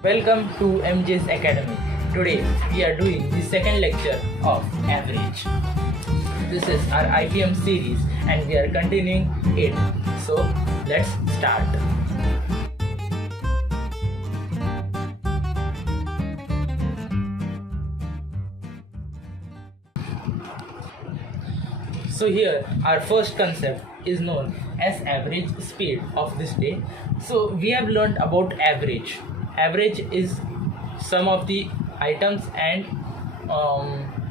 Welcome to MJ's Academy. Today we are doing the second lecture of average. This is our IPM series and we are continuing it. So let's start. So here our first concept is known as average speed of this day. So we have learned about average. Average is sum of the items and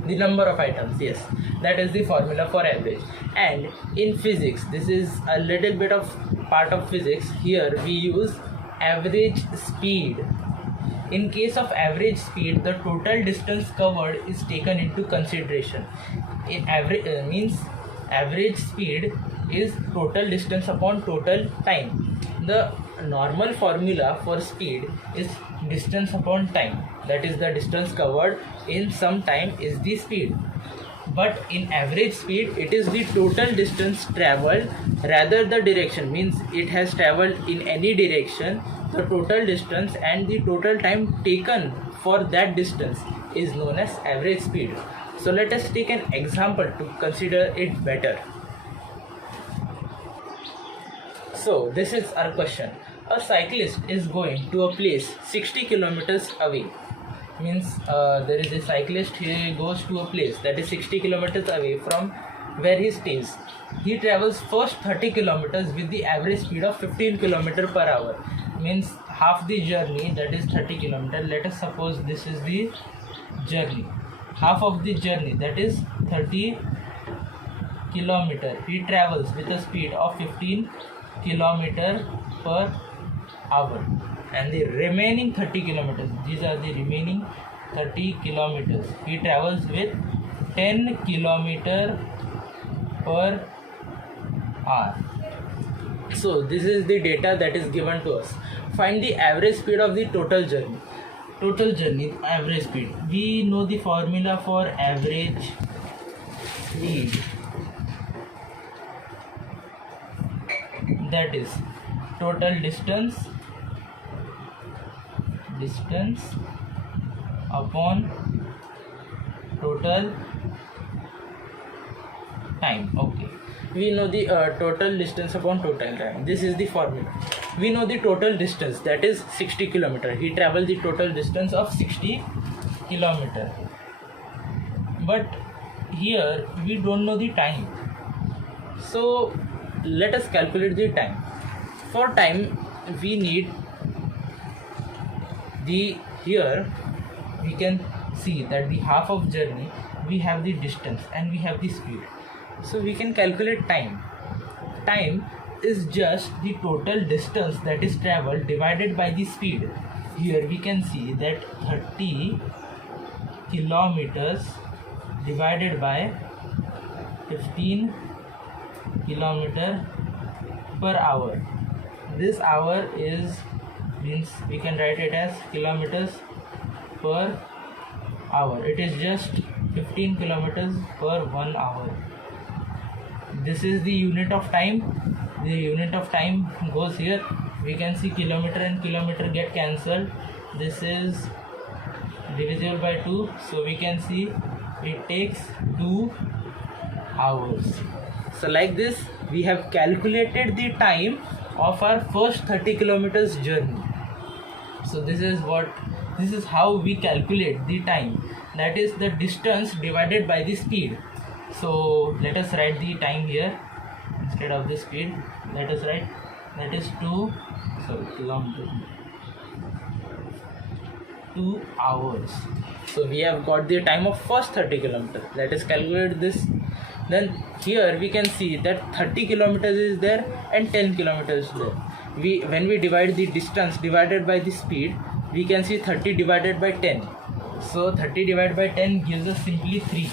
the number of items. Yes, that is the formula for average. And in physics, this is a little bit of part of physics. Here we use average speed. In case of average speed, the total distance covered is taken into consideration. In average means average speed is total distance upon total time. The normal formula for speed is distance upon time, that is the distance covered in some time is the speed. But in average speed, it is the total distance traveled rather the direction, means it has traveled in any direction. The total distance and the total time taken for that distance is known as average speed. So let us take an example to consider it better. So this is our question. A cyclist is going to a place 60 kilometers away. Means there is a cyclist, he goes to a place that is 60 kilometers away from where he stays. He travels first 30 kilometers with the average speed of 15 kilometers per hour. Means half the journey, that is 30 kilometers. Let us suppose this is the journey. Half of the journey, that is 30 kilometers, he travels with a speed of 15 kilometers per hour. And the remaining 30 kilometers, these are the remaining 30 kilometers, he travels with 10 kilometers per hour. So this is the data that is given to us. Find the average speed of the total journey. Total journey average speed, we know the formula for average speed, that is total distance upon total time. Okay, we know the total distance upon total time. This is the formula. We know the total distance, that is 60 kilometers. He traveled the total distance of 60 kilometers. But here we don't know the time. So let us calculate the time. For time we need the, here we can see that the half of journey we have the distance and we have the speed. So we can calculate time. Time is just the total distance that is traveled divided by the speed. Here we can see that 30 kilometers divided by 15 kilometer per hour. This hour is, means we can write it as kilometers per hour. It is just 15 kilometers per 1 hour. This is the unit of time. The unit of time goes here. We can see kilometer and kilometer get cancelled. This is divisible by 2. So we can see it takes 2 hours. So like this we have calculated the time of our first 30 kilometers journey. So this is how we calculate the time, that is the distance divided by the speed. So let us write the time here instead of the speed. Let us write, that is 2 hours. So we have got the time of first 30 kilometers. Let us calculate this. Then here we can see that 30 kilometers is there and 10 kilometers is there. When we divide the distance divided by the speed, we can see 30 divided by 10. So 30 divided by 10 gives us simply 3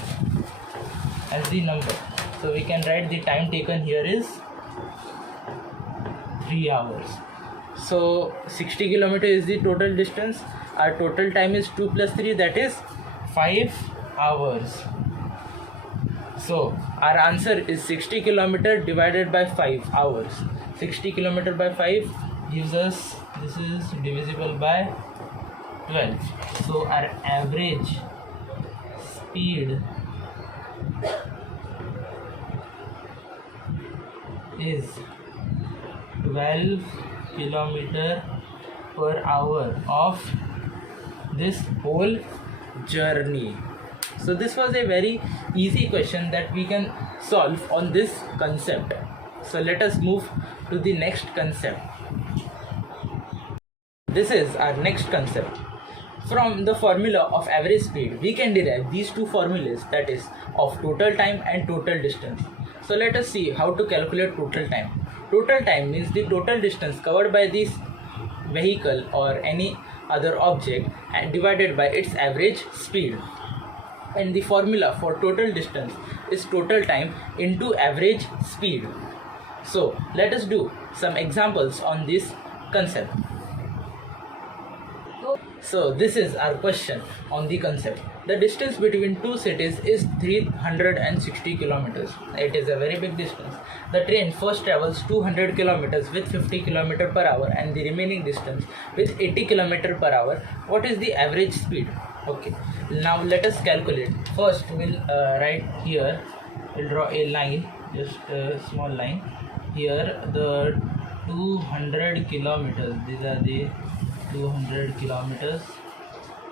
as the number. So we can write the time taken here is 3 hours. So 60 kilometers is the total distance. Our total time is 2 plus 3, that is 5 hours. So our answer is 60 kilometers divided by 5 hours. 60 kilometers by 5 gives us, this is divisible by 12. So our average speed is 12 kilometer per hour of this whole journey. So this was a very easy question that we can solve on this concept. So let us move to the next concept. This is our next concept. From the formula of average speed, we can derive these two formulas, that is of total time and total distance. So let us see how to calculate total time. Total time means the total distance covered by this vehicle or any other object and divided by its average speed. And the formula for total distance is total time into average speed. So let us do some examples on this concept. So this is our question on the concept. The distance between two cities is 360 kilometers. It is a very big distance. The train first travels 200 kilometers with 50 kilometers per hour and the remaining distance with 80 kilometers per hour. What is the average speed? Okay, now let us calculate. First we'll write here, we'll draw a line, just a small line. Here the 200 kilometers, these are the 200 kilometers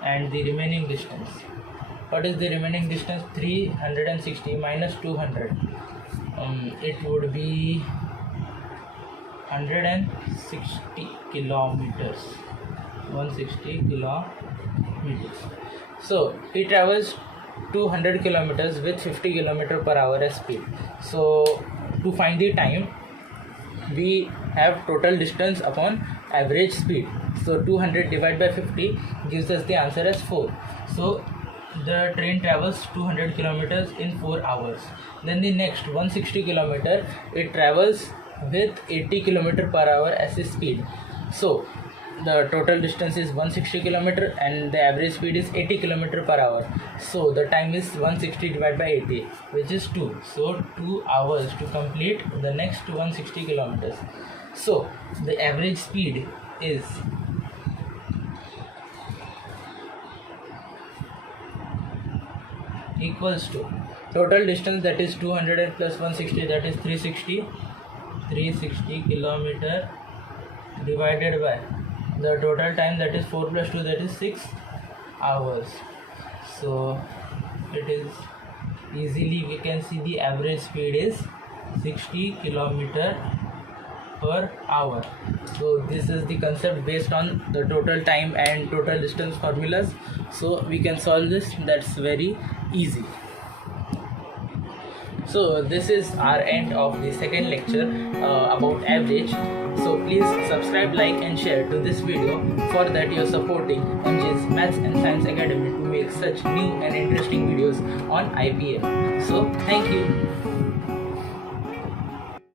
and the remaining distance. What is the remaining distance? 360 minus 200. It would be 160 kilometers. 160 kilometers. So it travels 200 kilometers with 50 kilometers per hour as speed. So to find the time, we have total distance upon average speed. So 200 divided by 50 gives us the answer as 4. So the train travels 200 kilometers in 4 hours. Then the next 160 kilometer, it travels with 80 kilometer per hour as a speed. So the total distance is 160 kilometer and the average speed is 80 kilometer per hour. So the time is 160 divided by 80, which is 2. So 2 hours to complete the next 160 kilometers. So the average speed is equals to total distance, that is 200 plus 160, that is 360 kilometer divided by the total time, that is 4 plus 2, that is 6 hours. So it is easily we can see the average speed is 60 kilometer per hour. So this is the concept based on the total time and total distance formulas. So we can solve this, that's very easy. So this is our end of the second lecture about average. So please subscribe, like and share to this video. For that you are supporting MJ's Maths and Science Academy to make such new and interesting videos on IPM. So thank you.